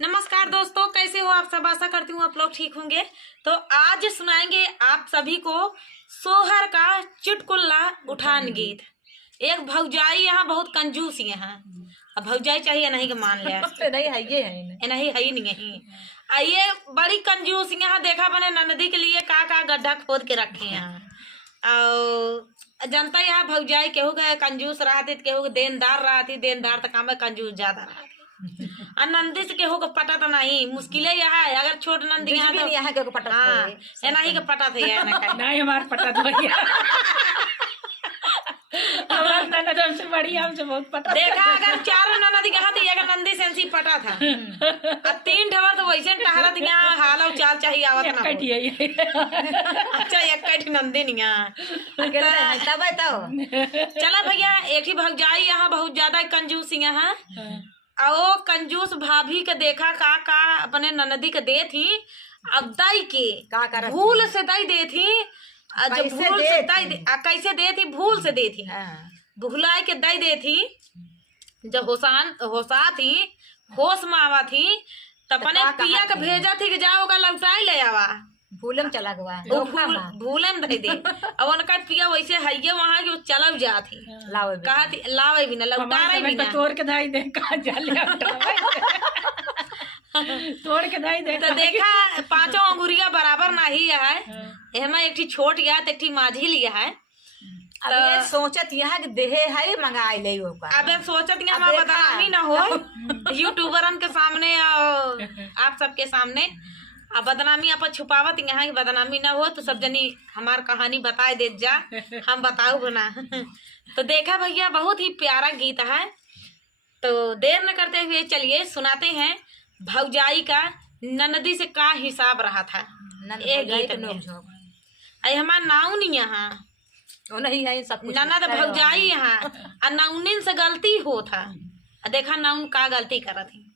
नमस्कार दोस्तों, कैसे हो आप सब। आशा करती हूँ आप लोग ठीक होंगे। तो आज सुनाएंगे आप सभी को सोहर का चुटकुला उठान गीत। एक भौजाई यहाँ बहुत कंजूस यहाँ। अब भौजाई चाहिए नहीं कि मान ले नहीं है ये है नहीं है ही नहीं। ये बड़ी कंजूस यहाँ देखा बने नदी के लिए का गड्ढा खोद के रखे यहाँ। और जनता यहाँ भौजाई केहू के कंजूस रहती, केहू के देनदार रहती, देनदार तक में कंजूस ज्यादा रहती। नंदी से केहू के पटा तो नहीं, मुश्किले यह है। अगर छोट नंदी यहाँ तो यहाँ के पटा हाँ नहीं के पटा थे नहीं हमार पटा तो भैया हमार ननद हमसे बड़ी हमसे बहुत पटा देखा। अगर चारों ननद यहाँ थी, एक नंदी सेंसी पटा था। अब 3 ढवर तो वैसे टहरत यहाँ हाल और चाल चाहिए आवत ना हो। अच्छा एक नंदी नहीं तब चला भैया। एक ही भौजाई यहाँ बहुत ज्यादा कंजूस यहाँ। और कंजूस भाभी के देखा का अपने ननदी के दे थी। अब दई के भूल से दई दे थी। जब भूल से दई कैसे दे थी, भूल से दे थी। भूलाए के दई दे थी। जब होशा थी, होश में आवा थी, तब अपने पिया के भेजा थी कि जाओगा लौटाई ले आवा। भूलम चला गवा भूलम दे दे। अब उनका पिया वैसे है वहाँ की चला जा थी। कहा थी लावे भी ना, लौटा रही भी ना, तोड़ के दाई दे कहाँ तोड़ के दाई दे। तो देखा 5 अंगुरिया बराबर नहीं है। एमा एक छोट या एक ठी माझी लिया है। अब ये सोचत यहाँ के देहे है मंगाई ले अब सोचत यहाँ बदनामी ना हो यूट्यूबरन के सामने और आप सबके सामने। अब बदनामी आप छुपावत यहाँ की बदनामी ना हो, तो सब जनी हमार कहानी बताए दे जा, हम बताऊ बना। तो देखा भैया बहुत ही प्यारा गीत है। तो देर न करते हुए चलिए सुनाते हैं भौजाई का ननदी से का हिसाब रहा था। एक गीत में हमार नाउन यहाँ नहीं है सब ननद भौजाई यहाँ और नाउनिन से गलती हो था। देखा नाउन का गलती करा थी।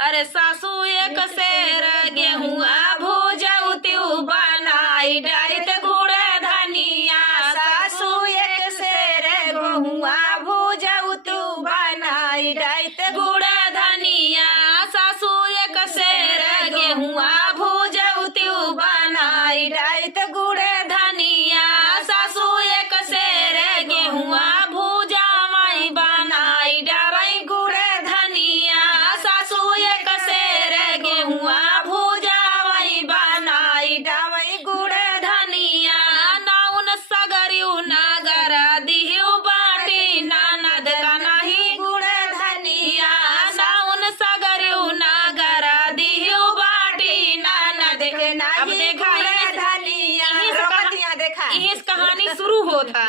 अरे सासू एक सेर गेहुआ भूजऊ त्यू बनाई डाइत गुड़ धनिया। सासू एक सेर गेहुआ भूजऊ त्यू बनाई डाइत गुड़ धनिया। सासू एक सेर गेहुआ भूजऊ त्यू बनाई डाइत गुड़ धनिया। सासू एक सेर गेहुआ भूजावाई बनाई डारई गुड़ धनिया। सासू एक सेर गेहुआ भूजावाई बनाई डावई गुड़ धनिया। नाउन सगरियू नागर दिहिउ बाटी ननद का नहीं गुड़ धनिया। नाउन सगरियू नागर दिहिउ बाटी ननद के नहीं गुड़ धनिया। इस कहानी शुरू होता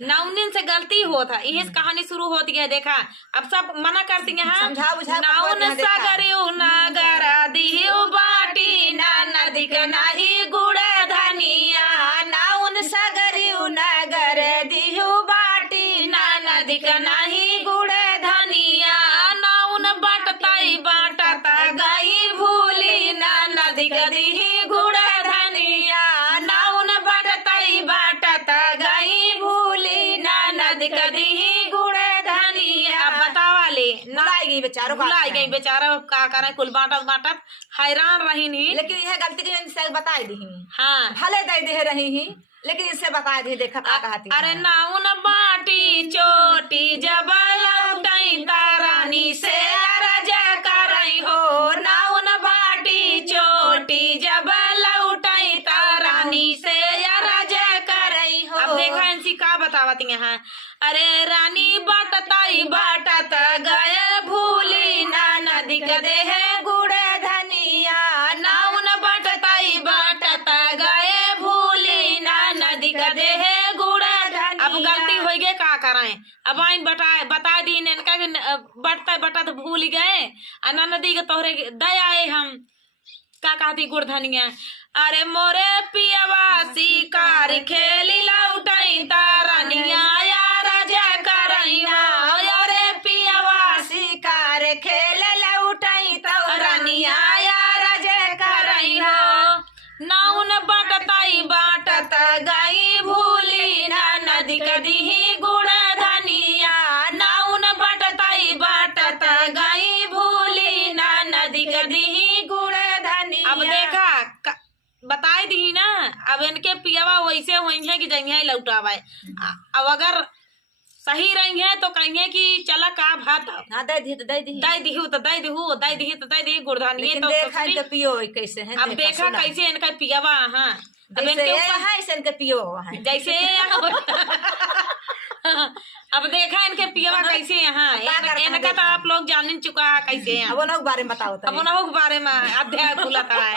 नाउनिन से गलती होता, इस कहानी शुरू होती है। देखा अब सब मना करती है। नाउन सगरियू नागर दिहिउ बाटी ननद के नहीं गुड़ धनिया। नाउन सगरियू नागर दिहिउ बाटी ननद के नहीं गुड़ धनिया। नाउन बटताई बाटत गई भूली ननद के दिहि गुड़ धनिया। नाउन बटताई बाटत गई भूली ननद के दिहि गुड़ धनिया। बतावा ले भुलाई गई बेचारों भुलाई गई बेचारा का करे कुल बाटत हैरान रही नहीं। लेकिन यह गलती की इनसे बता दी। हाँ भले दे दे रही ही, लेकिन इससे बता दी। देखा का कहती। अरे नाउन बाटी चोटी जब लौटाई तारानी से अरज करई हो। नाउन बाटी चोटी जब लौटाई तारानी से अरज करई हो। अब देखा इनसी का बतावती यहाँ। अरे रानी बाटताई बाटत गए भूली ननद के देह गुड़ धनिया। नाउन बाटताई बाटत गए भूली ननद के देह गुड़ धनिया। अब गलती हो गई का करें। अब आइन बता दी इनका बटता बटत भूल गए ननदी के तोहरे दयाए हम का कहती गुड़ धनिया। अरे मोरे पियवा शिकार खेली लौटाई तारनिया अरे पियवा शिकार खेल लौटाई तारनिया नाउन बटताई बाटत गई भूली ननद के दिहि गुड़ धनिया। नाउन बटताई बाटत गई भूली ननद के दीही गुड़ धनिया। अब देखा बताई दी ना, अब इनके पियावा वैसे हुई है कि जइया लौटावे। अब अगर सही रही है तो कहिए कि चला का भात हाँ दे दी तो दे दी, दई दिहू तो दई दिहू, दई दिही तो दई दिही गुड़धानिये तो देखा ससुरी। तो पियो कैसे है। अब देखा कैसे इनका पियावा। हाँ अब जैसे इनके ये ऊपर है ऐसे इनके पियो है। जैसे अब देखा इनके पियावा कैसे यहाँ इनका तो आप लोग जान चुका है कैसे हैं। अब उन बारे में बताओ। अब उन बारे में अध्याय खुलता है।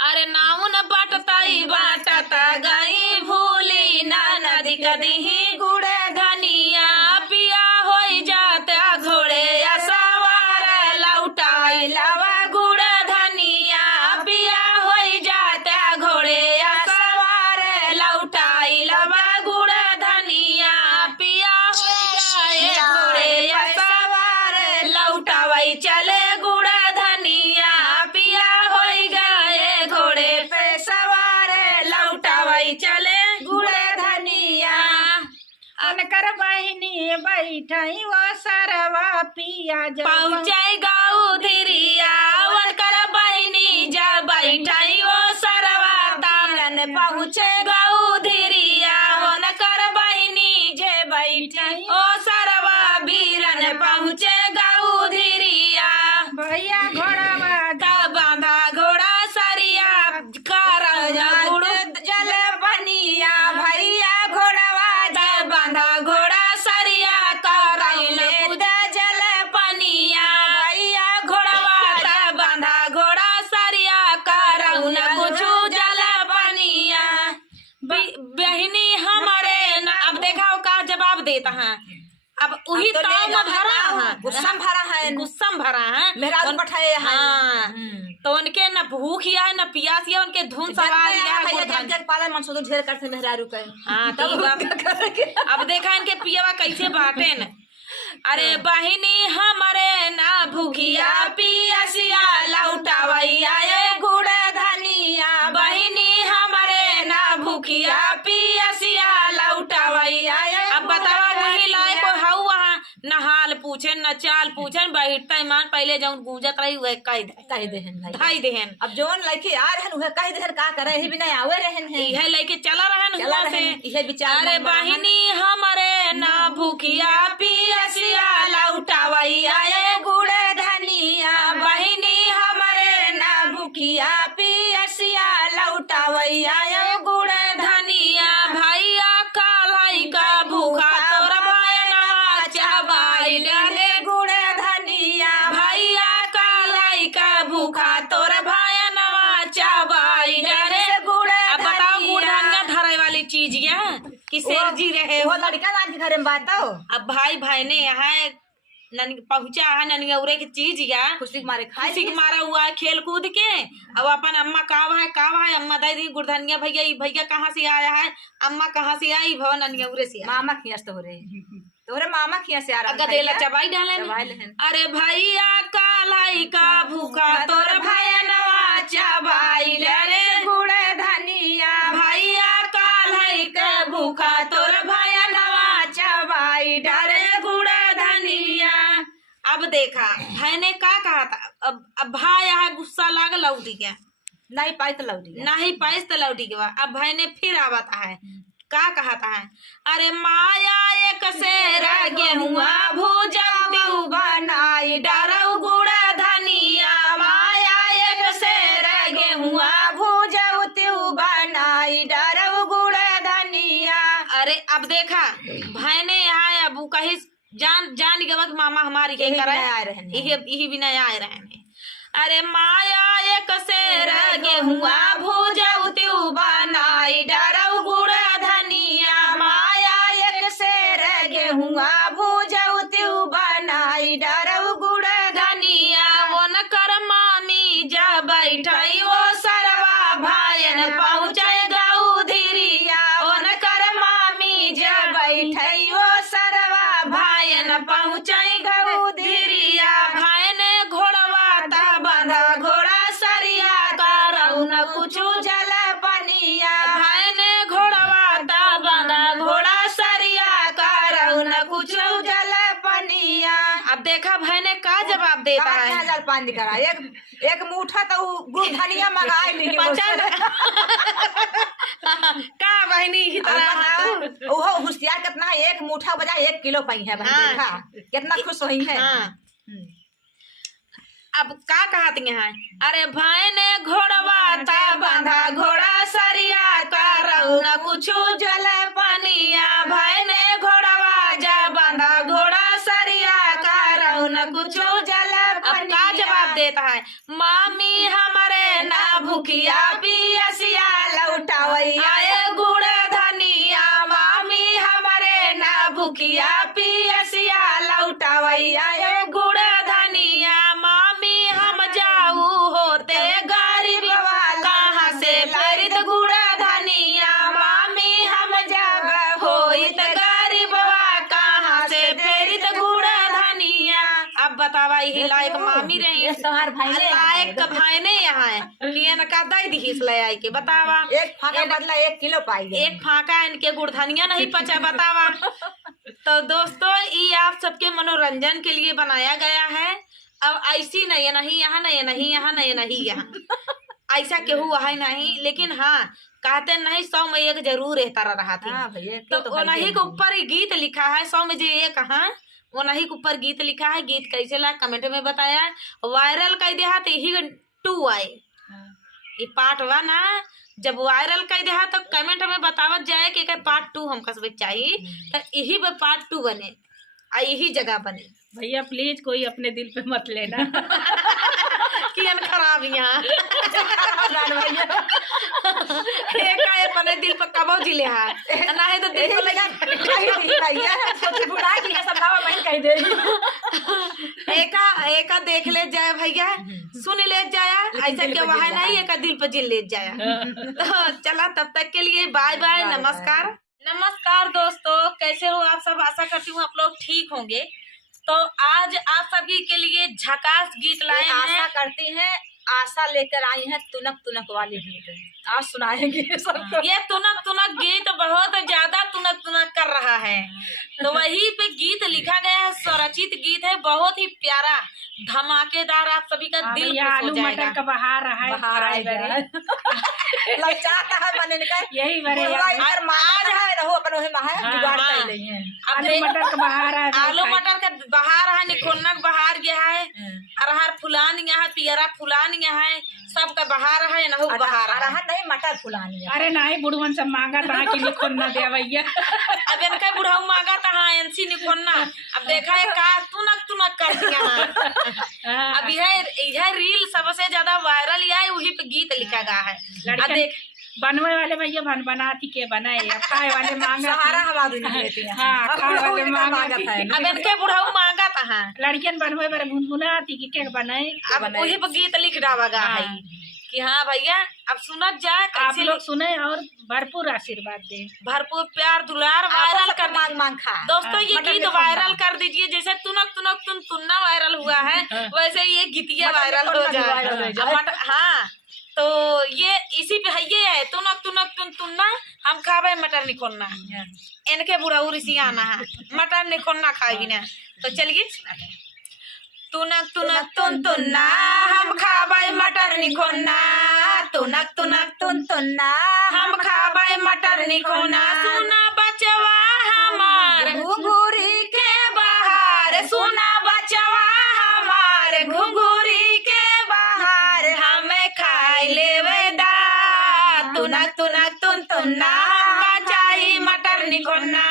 अरे नाउन बटताई बाटता गई भूली ना नदी कदी गुड़ धनिया पिया हो जाता घोड़े या सवार लौटाई लवा गुड़ धनिया पिया हो जाता घोड़े या सवार लौटाई लवा गुड़ धनिया पिया हो गए घोड़े या सवार लौटावई चले गुड़ धनिया पिया हो गए घोड़े पे सवार लौटावई चले गुड़ धनिया। अनकर बहिनी बैठाई वो सरवा पिया पहुँचाई गाँव धिरिया वनकर बहिनी जा बैठाई वो सरवा तालन पहुँचे गाँव धिरिया वनकर बहिनी जे बैठाई ओ सरवा बीरन पहुँचे गाँव धिरिया। भैया घोड़ावा तब बांधा घोड़ा सरिया कर गुड़ जल बनिया भैया घोड़ावा जब बांधा घोड़ा सरिया करैले जल पनिया भैया घोड़ावा तब बांधा घोड़ा सरिया करौन कुछु जल पनिया। बहनी हमारे न अब देखा का जवाब देता है। अब वही तो ताव में भरा है, गुस्सा भरा है, गुस्सा भरा है मेहरारू बैठाए है। हाँ तो उनके न भूख या न प्यास या उनके धुन सवार या जग पालन मन सोचो ढेर करते मेहरारू के। हाँ तो अब देखा इनके पियवा कैसे बाटे न। अरे बहिनी हमारे ना भूखिया पियसिया लौटावई आए गुड़ धनिया बहिनी हमारे ना भूखिया पियसिया लौटावई आए। अब बतावा वही लाए को हाउ वहाँ न हाल पूछे न चाल पूछे बैठता ईमान पहले जौन गूंजत रही वह कह देहन भाई ढाई देहन। अब जोन लड़की आ रहन उहे कह देहन का करे ही बिना आवे रहन है यह लेके चला रहन हुआ से इहे विचार। अरे बहिनी हमारे ना भूखिया पियसिया लौटावई आए गुड़ धनिया बहिनी हमारे ना भूखिया पियसिया लौटावई आए गुड़ धनिया भैया कालाई का भूखा तोरा भयनवा चबाई ले गुड़ धनिया भैया कालाई का भूखा तोरा भयनवा चबाई ले गुड़। अब बताओ गुड़ धनिया धरे वाली चीज है कि शेर जी रहे वो लड़का नान के घर में बताओ। अब भाई भाई ने यहाँ पहुंचा है ननियौरे की चीज या खुशी के मारे खाए खुशी के मारा हुआ है खेल कूद के। अब अपन अम्मा काव है अम्मा दे दी गुड़धनिया भैया ये भैया कहाँ से आया है अम्मा कहाँ से आई भवन ननियौरे से मामा खियास तो रे तोरे मामा खिया से आ रहा गदेला चबाई डाले अरे भैया कालाई का भूखा तोर भयनवा चबाई रे गुड़ धनिया भैया कालाई का भूखा तोर भयनवा चबाई डाले गुड़ धनिया। अब देखा भाई ने का कहा था। अब भाई यहाँ गुस्सा लाग लौटी के नहीं पाई तो लौटी नहीं पाइस तो लौटी के बाद अब भाई ने फिर आवता है का कहता है। अरे माया एक शेर गेहुआ भूजऊ बनाई डरऊ गुड़ धनिया माया एक शेर गेहुआ भूजऊ बनाई डरऊ गुड़ धनिया। अरे अब देखा भाई ने यहाँ अब कहीं जान गवा कि मामा हमारी के करे यही बिना आए रहे। अरे माया एक शेर गेहुआ भूजऊ बनाई डरऊ गुड़ धनिया माया एक शेर गेहुआ भूजऊ बनाई डरऊ गुड़ धनिया। वन कर मामी जा बैठाई वो सरवा भायन पहुँचे गाँव धिरिया वन कर मामी जा बैठाई वो सरवा भायन पहुँचे गाँव धिरिया भाई ने घोड़वा बांधा घोड़ा सरिया करऊ न कुछु जल पनिया भाई ने घोड़वा बांधा घोड़ा सरिया करऊ न कुछु जल पनिया। अब देखा भाई बहने का जवाब देता है? जलपान दिखा एक मुठा तो गुड़ धनिया मंगाई ली पचन का बहनी ही तरह ओहो होशियार कितना है, एक मुठा बजा 1 किलो पाई है बहन। हाँ। देखा कितना खुश हुई है। हाँ। अब का कहती हैं? अरे भाई ने घोड़वा ता बांधा घोड़ा सरिया का रउना कुछू जल पानिया। भाई ने घोड़वा जा बांधा घोड़ा सरिया का रउना कुछू जल। अब का जवाब देता है? मामी हमारे ना भूखिया पियसिया लौटावैया ये गुड़ धनिया। मामी हमारे ना भूखिया पियसिया लौटावैया ये गुड़ धनिया। मामी हम जाऊ होते गरीब कहाँ से खरीद गुड़ धनिया। मामी हम जब होइत गरीब कहाँ से खरीद गुड़ धनिया। अब बतावा यही लायक मामी रही तुम्हार भाई ने लायक का भाई ने यहाँ है कि इनका दई दिहिस ले आई के बतावा। एक फाका बदला 1 किलो पाई है। एक फाका इनके गुड़ धनिया नहीं पचा बतावा। तो दोस्तों ये आप सबके मनोरंजन के लिए बनाया गया है। अब ऐसी नहीं नहीं यहाँ नहीं नहीं यहाँ नहीं नहीं यहाँ ऐसा केहू है नहीं। लेकिन हाँ कहते नहीं 100 में एक जरूर रहता रहा थी। हाँ भैया तो उन्हीं के ऊपर ही गीत लिखा है 100 में जो एक हाँ उन्हीं के ऊपर गीत लिखा है। गीत कैसे ला कमेंट में बताया है। वायरल कर दिया तो यही 2 आए। ये पार्ट 1 है। जब वायरल कर दिया तो कमेंट में बतावत जाए कि पार्ट 2 हम कसबे चाहिए तो यही पार्ट 2 बने और यही जगह बने। भैया प्लीज कोई अपने दिल पे मत लेना कि खराब यहाँ अपने दिल पर कबो जिले है ना है तो दिल को लगा एका देख ले जाए भैया सुन ले जाया ऐसा क्या वह नहीं एक दिल पर जिल ले जाया। तो चला तब तक के लिए बाय बाय नमस्कार। नमस्कार दोस्तों, कैसे हो आप सब? आशा करती हूँ आप लोग ठीक होंगे। तो आज आप सभी के लिए झकास गीत लाए हैं। आशा करती हैं, आशा लेकर आई हैं तुनक तुनक वाली गीत आज सुनाएंगे सबको। ये तुनक तुनक गीत बहुत ज्यादा तुनक तुनक कर रहा है। तो वही पे गीत लिखा गया है, स्वरचित गीत है, बहुत ही प्यारा धमाकेदार। आप सभी का दिल खुश हो आलू जाएगा। मटर का बहार है लचाता है मन इनका यही बरे इधर आज है रहो अपन वही में है जुगाड़ कर ले हैं। आलू मटर का बहार है। आलू मटर का बहार है, निखोनक बहार गया है, अरहर फुलान यहाँ है, पियरा फुलान यहाँ है, सबका बहार है नहु बहार है। अरहर नहीं मटर फुलानी है। अरे नहीं बुढ़वन सब मांगा था कि निखोन ना दे भैया। अब इनका बुढ़ाऊ मांगा था हाँ एनसी निखोनना। अब देखा है का तुनक तुनक कर दिया। अब यह रील सबसे ज्यादा वायरल या वही पे गीत लिखा गया है। अब देख बनवे वाले भैया बनाती के बनाए, खाए वाले मांगा सहारा हमारी देती है। हाँ खाए वाले मांगा था। अब इनके बुढ़ाऊ मांगा था हाँ लड़कियन बनवे बारे गुनगुनाती की के बनाए। अब वही पे गीत लिख डावा गया है कि हाँ भैया अब सुनत जाए। आप लोग सुने और भरपूर आशीर्वाद दे, भरपूर प्यार दुलार वायरल कर मांग मांग खा दोस्तों। ये गीत वायरल कर दीजिए जैसे तुनक तुनक तुन तुन्ना वायरल हुआ है वैसे ये गीतिया वायरल हो जाए। हाँ तो ये इसी पे है, ये है तुनक तुनक तुन तुन्ना हम खावे मटर निकोलना। इनके बुढ़ाऊ ऋषियाना है मटर निकोलना खाएगी ना। तो चलिए तुनक तुनक तुन तुन्ना हम खावे मटर निकोलना। तुनक तुनक तुन तुन्ना हम खावे मटर निकोलना। सुना बचवा हमार घुंघुरी के बाहर, सुना बचवा हमार घुंघुरी के बाहर, हमें खाई लेवे दा। तुनक तुनक तुन तुन्ना हमका चाही मटर निकोलना।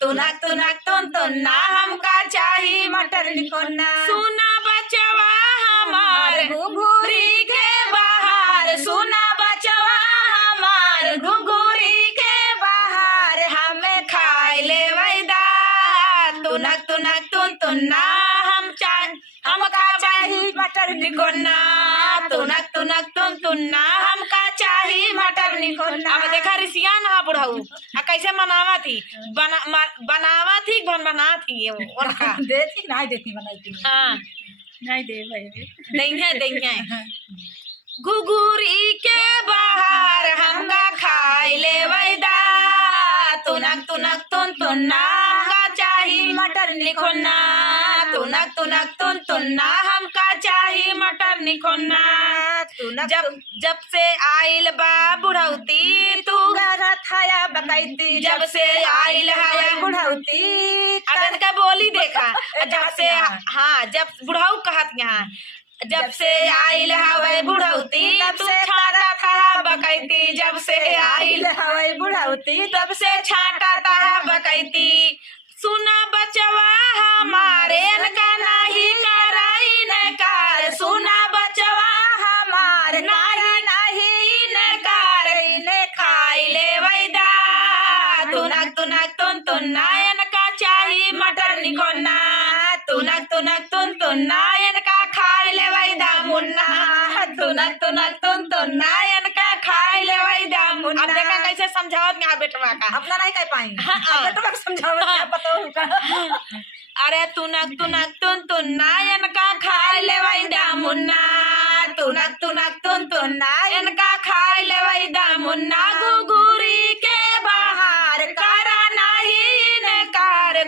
तुनक तुनक तुन तुन्ना हमका चाही मटर निकोलना। सुना बचवा हमार घुंघुरी के बाहर, सुना बचवा हमार घुंघुरी के बाहर, हमें खाई लेवे दा। तुनक तुनक तुन तुन्ना हमका चाही मटर निकोलना। तुनक तुनक तुन तुन्ना हमका चाही मटर निकोलना। अब देखा ऋषिया ना बुढ़ाऊ कैसे मनावा थी बनावा थी बना थी उनका देती नहीं देती बनाई थी। हाँ नहीं दे भाई दही घुघुरी के बाहर हमका खाई लेवे दा। तुनक तुनक तुन तुन्ना हमका चाही मटर निकोलना। तुनक तुनक तुन तुन्ना हमका चाही मटर निखोन्ना। जब से आइल बा बुढ़ौती तू थाया बकैती, जब से आइल है बुढ़ौती अगर का बोली देखा जब से हाँ जब बुढ़ऊ कहत यहाँ जब से आइल हवे बुढ़ौती तब से छाटा था बकैती, जब से आइल हवे बुढ़ौती तब से छाटा था बकैती। सुना बचवा हमारे इनका नहीं कराई नकार, सुना बचवा हमारे नहीं नकार ने खाई ले वैदा। तुनक तुनक तुन तुन्ना इनका चाही मटर निखोन्ना, तुनक तुनक तुन तुन्ना इनका खाई ले वैदा मुन्ना, तुनक तुनक तुन तुन्ना इनका खाई ले वैदा मुन्ना। अब देखा कैसे समझावत यहाँ बेटवा का, अपना नहीं कह पाएंगे हाँ। बेटवा को समझावत पता होगा। अरे तुनक तुनक तुन तुन्ना इनका खाई ले वैदा मुन्ना, तुनक तुनक तुन तुन्ना इनका खाई ले वैदा मुन्ना। घुघुरी के बाहर करा नहीं नकार,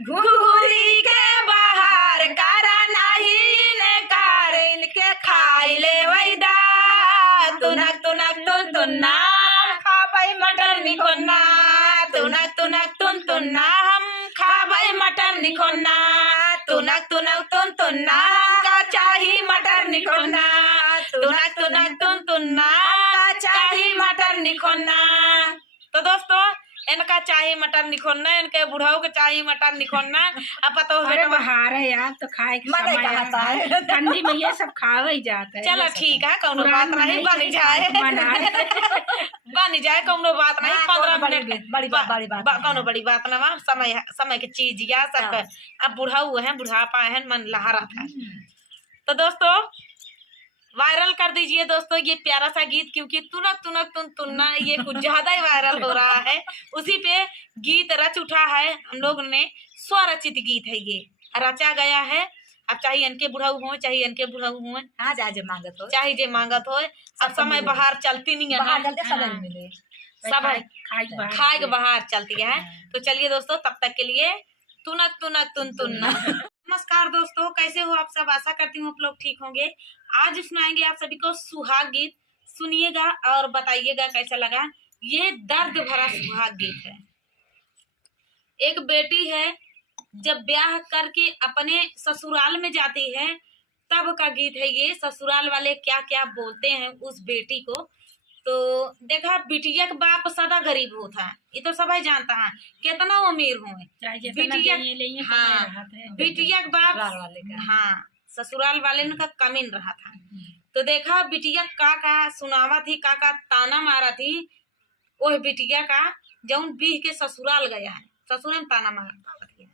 घुघुरी के बाहर करा नहीं नकार इनके खाई ले वैदा। तुनक तुनक तुन तुन्ना खाबै मटर निखोन्ना, तुनक तुनक तुन तुन्ना हम खाबै मटर निखोन्ना, तुनक तुनक तुन तुन्ना हमका चाही मटर निखोन्ना, तुनक तुनक तुन तुन्ना चाही मटर निखोन्ना। तो दोस्तों इनका चाही मटर निखोन्ना, इनके बुढ़ाऊ के चाही मटर निखोन्ना। अब पता हो अरे बाहर है यार तो खाए के मरे समय कहता है। है। ठंडी में ये सब खावे ही जाता है। चलो ये सब। ठीक है कौनो बात पुरान नहीं, बनाई बन जाए बनाए। बन जाए कौनो बात नहीं। हाँ, 15 कौनो मिनट बड़ी बात कौनो बड़ी बात ना बा, समय की चीज या सब हाँ। अब बुढ़ाऊ है बुढ़ापा है मन लहरा था। तो दोस्तों वायरल कर दीजिए दोस्तों ये प्यारा सा गीत, क्योंकि तुनक तुनक तुन तुन्ना ये कुछ ज्यादा ही वायरल हो रहा है। उसी पे गीत रच उठा है, हम लोग ने स्वरचित गीत है ये रचा गया है। अब चाहे इनके बुढ़ाऊ हो चाहे इनके बुढ़ाऊ हो, हाँ जाजे मांगत हो चाहे जे मांगत हो। अब समय बाहर चलती नहीं है बाहर ना, जल्दी सब मिले सब है खाए के बाहर चलती है। तो चलिए दोस्तों तब तक के लिए तुनक तुनक तुन तुन्ना। नमस्कार दोस्तों, कैसे हो आप सब? आशा करती हूँ आप लोग ठीक होंगे। आज सुनाएंगे आप सभी को सुहाग गीत, सुनिएगा और बताइएगा कैसा लगा। ये दर्द भरा सुहाग गीत है। एक बेटी है जब ब्याह करके अपने ससुराल में जाती है तब का गीत है ये। ससुराल वाले क्या क्या बोलते हैं उस बेटी को। तो देखा बिटिया का बाप सदा गरीब होता है, ये तो सभी जानता है, कितना अमीर हो बिटिया। हाँ बिटिया का बाप हाँ ससुराल वाले का कमीन रहा था। तो देखा बिटिया का सुनावा थी, का ताना मारा थी वो बिटिया का जौन बीह के ससुराल गया है, ससुर में ताना मारा थी।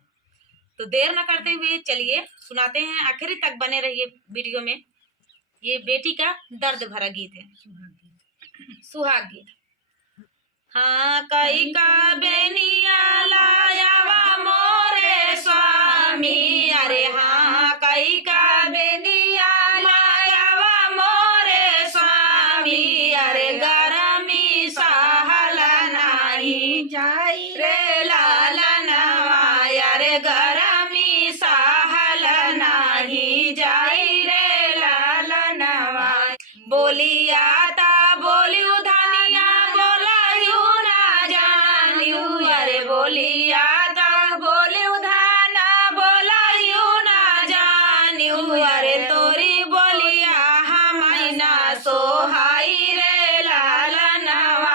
तो देर न करते हुए चलिए सुनाते हैं, आखिरी तक बने रहिए वीडियो में। ये बेटी का दर्द भरा गीत है, सुहाग गीत। हाँ कई का बेनिया लायावा मोरे स्वामी, अरे हाँ कई का बेनिया लायावा मोरे स्वामी, अरे गरमी सहल नाही जाई रे लालनवा, अरे गरमी सहल नाही जाई रे लालनवा। बोलिया बोली उधानिया बोलायू ना जानियू, अरे बोलिया बोली उधाना बोलायू ना जानियू, अरे तोरी बोलिया हमाई ना सोहाई रे लालनवा,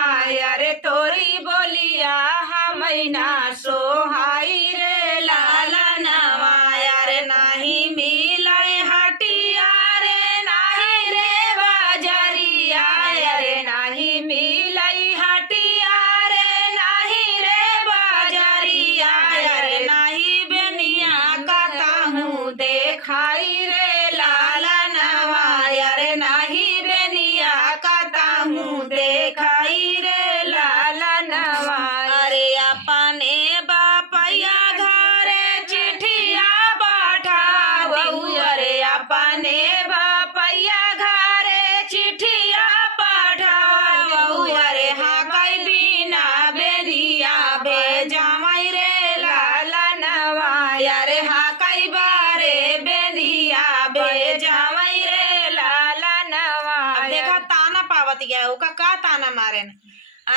अरे तोरी बोलिया हमाई ना सोहाई रे लालनवा। अरे नाही मिले हटिया रे नाही रे बाजारिया, अरे नाही मिलई हटिया रे नाही रे बाजारिया, अरे नाही बेनिया कहूँ देखाई रे लालनवा, अरे नाही बेनिया कहूँ देखाई रे लालनवा। अरे अपने बापैया घरे चिठिया पठावऊ, अरे अपने बापैया घरे चिठिया पठावऊ, अरे हाँ कई बिना बेनिया भेजावई रे लालनवा, अरे हाँ कई ताना मारे न।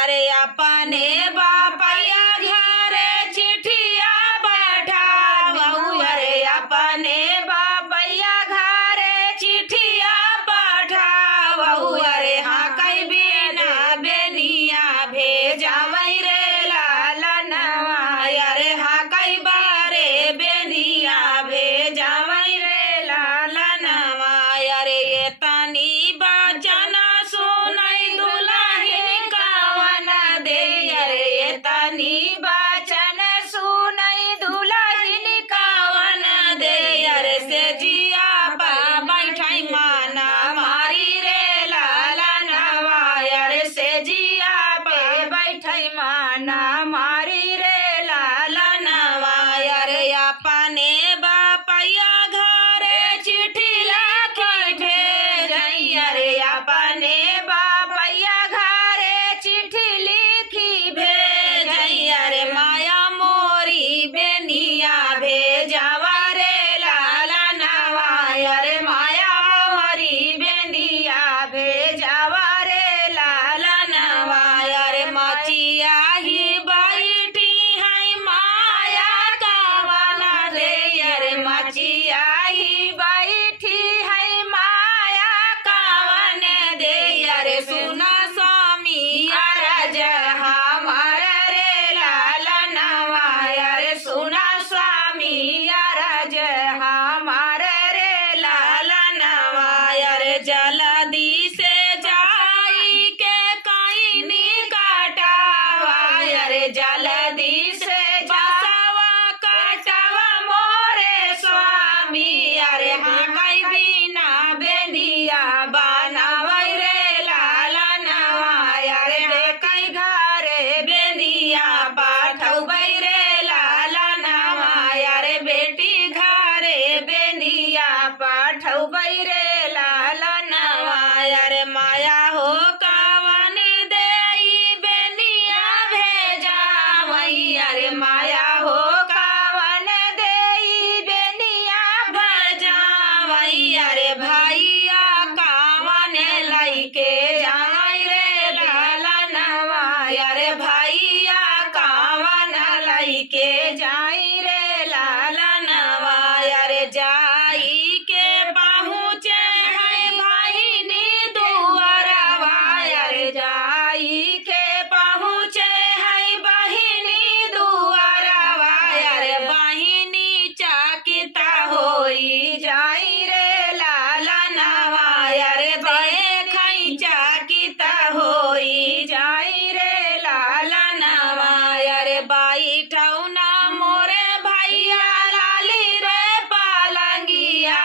अरे अपने बापैया घरे चिट्ठिया पठावऊ, अरे अपने बापैया घरे चिट्ठिया पठावऊ, अरे हाँ कई बिना बेनिया भेजावई रे लालनवा, अरे हाँ कई बारे बेनिया भेजावई रे लालनवा, अरे ये तनी बचना सुनई दुल्हन कवन दे, अरे ये तनी बचन सुनई दुल्हन कवन दे, अरे से जिया पा बैठाई माना मारी रे लालनवा, अरे से जिया पे बैठाई माना मारी रे लालनवा, अरे अपने बापैया घरे चिट्ठी लिखी भेजई, अरे अपने बापैया घरे चिट्ठी लिखी भेजई, अरे माया मोरी बेनिया भेजावा रे लालनवा, अरे माया मोरी बेनिया भेजावा रे लालनवा, अरे माचिया ही बैठी है माया कावना दे, अरे माचिया ही बैठी है माया कावन दे, अरे सुना स्वामी अरज हमार रे लालनवा, अरे सुना स्वामी अरज हमार रे लालनवा, अरे जल्दी से जाई के कहीं काटावा, अरे जल्दी से बसवा काटावा मोरे स्वामी, अरे हाँ कई बिना बेनिया बनावई रे लालनवा, अरे कई घरे बेनिया पाठवई रे लालनवा, अरे बेटी घरे बेनिया पाठवई रे लालनवा, अरे माया हो कवन देई बेनिया भेजावई, अरे माया हो कवन देई बेनिया भेजावई, अरे भैया कवन लइके जाई रे लालनवा, अरे भैया कवन लइके जाई रे लालनवा, अरे जाई के पहुँचे है भाईनी दुआरवा, अरे जाई के पहुँचे है बहिनी दुआरवा, अरे बहिनी चाकिता होई जाई रे लालनवा, अरे देखई चाकिता होई जाई रे लालनवा, अरे बैठौना मोरे भैया लाली रे पालंगिया,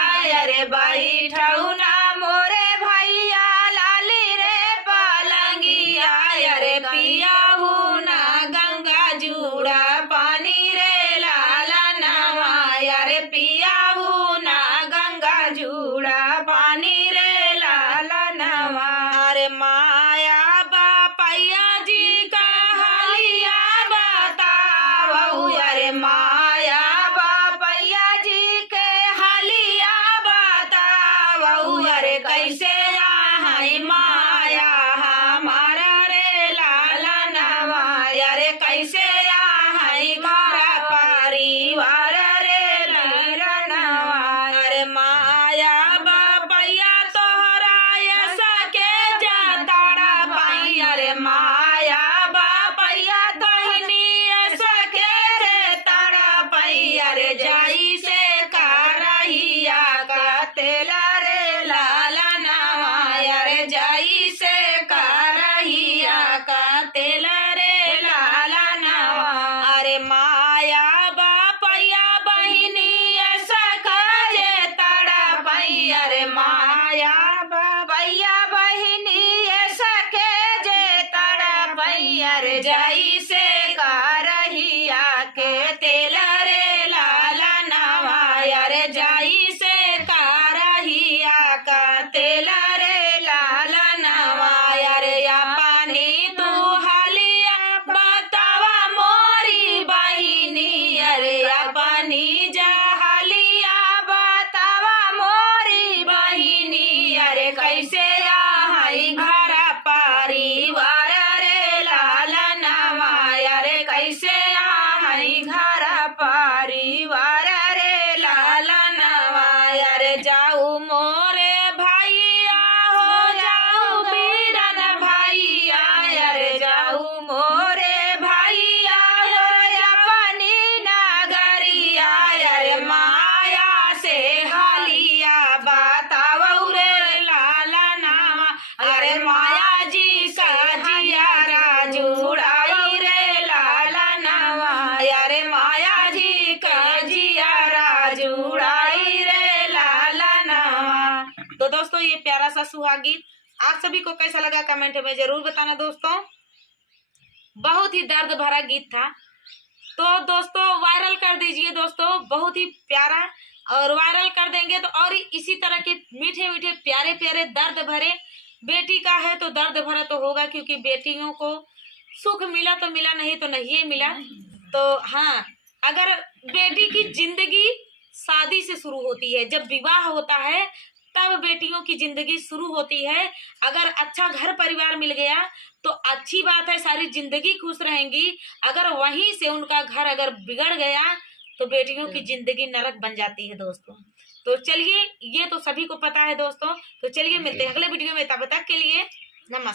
अरे बैठौना मोरे भैया लाली रे पालंगिया, अरे पियाहू ना गंगा जूड़ा पानी रे लालनवा, अरे पियाहू ना गंगा जूड़ा पानी रे लालनवा, अरे माया बापैया जी का हालिया बतावऊ, अरे माया बापैया जी के हालिया बतावऊ, अरे कैसे आई माया हमारा रे लालनवा, अरे कैसे आई मारा परिवार रे लालनवा, अरे माया बापैया तोहरा सके जाताड़ा पाई, अरे माया बापैया तोहनी सके रे ताड़ा पाई, अरे जाई से करहिया का तेला रे लालनवा, अरे जाई जाऊ मोरे भैया, हो जाऊ वीरन भैया, अरे जाऊ मोरे भैया, हो अपनी नगरिया, अरे माया से हालिया बताऊ रे लाला नामा, अरे माया जी का जिया जुड़ाई रे लाला नामा, अरे माया जी का जिया जुड़ाई रे लाला नामा। तो दोस्तों ये प्यारा सा सुहाग गीत आप सभी को कैसा लगा कमेंट में जरूर बताना दोस्तों। बहुत ही दर्द भरा गीत था, तो दोस्तों वायरल कर दीजिए दोस्तों, बहुत ही प्यारा, और वायरल कर देंगे तो और इसी तरह के मीठे मीठे प्यारे प्यारे दर्द भरे, बेटी का है तो दर्द भरा तो होगा, क्योंकि बेटियों को सुख मिला तो मिला, नहीं तो नहीं मिला। तो हाँ, अगर बेटी की जिंदगी शादी से शुरू होती है, जब विवाह होता है तब बेटियों की जिंदगी शुरू होती है। अगर अच्छा घर परिवार मिल गया तो अच्छी बात है, सारी जिंदगी खुश रहेंगी। अगर वहीं से उनका घर अगर बिगड़ गया तो बेटियों की जिंदगी नरक बन जाती है दोस्तों। तो चलिए, ये तो सभी को पता है दोस्तों। तो चलिए मिलते हैं अगले वीडियो में, तब तक के लिए नमस्कार।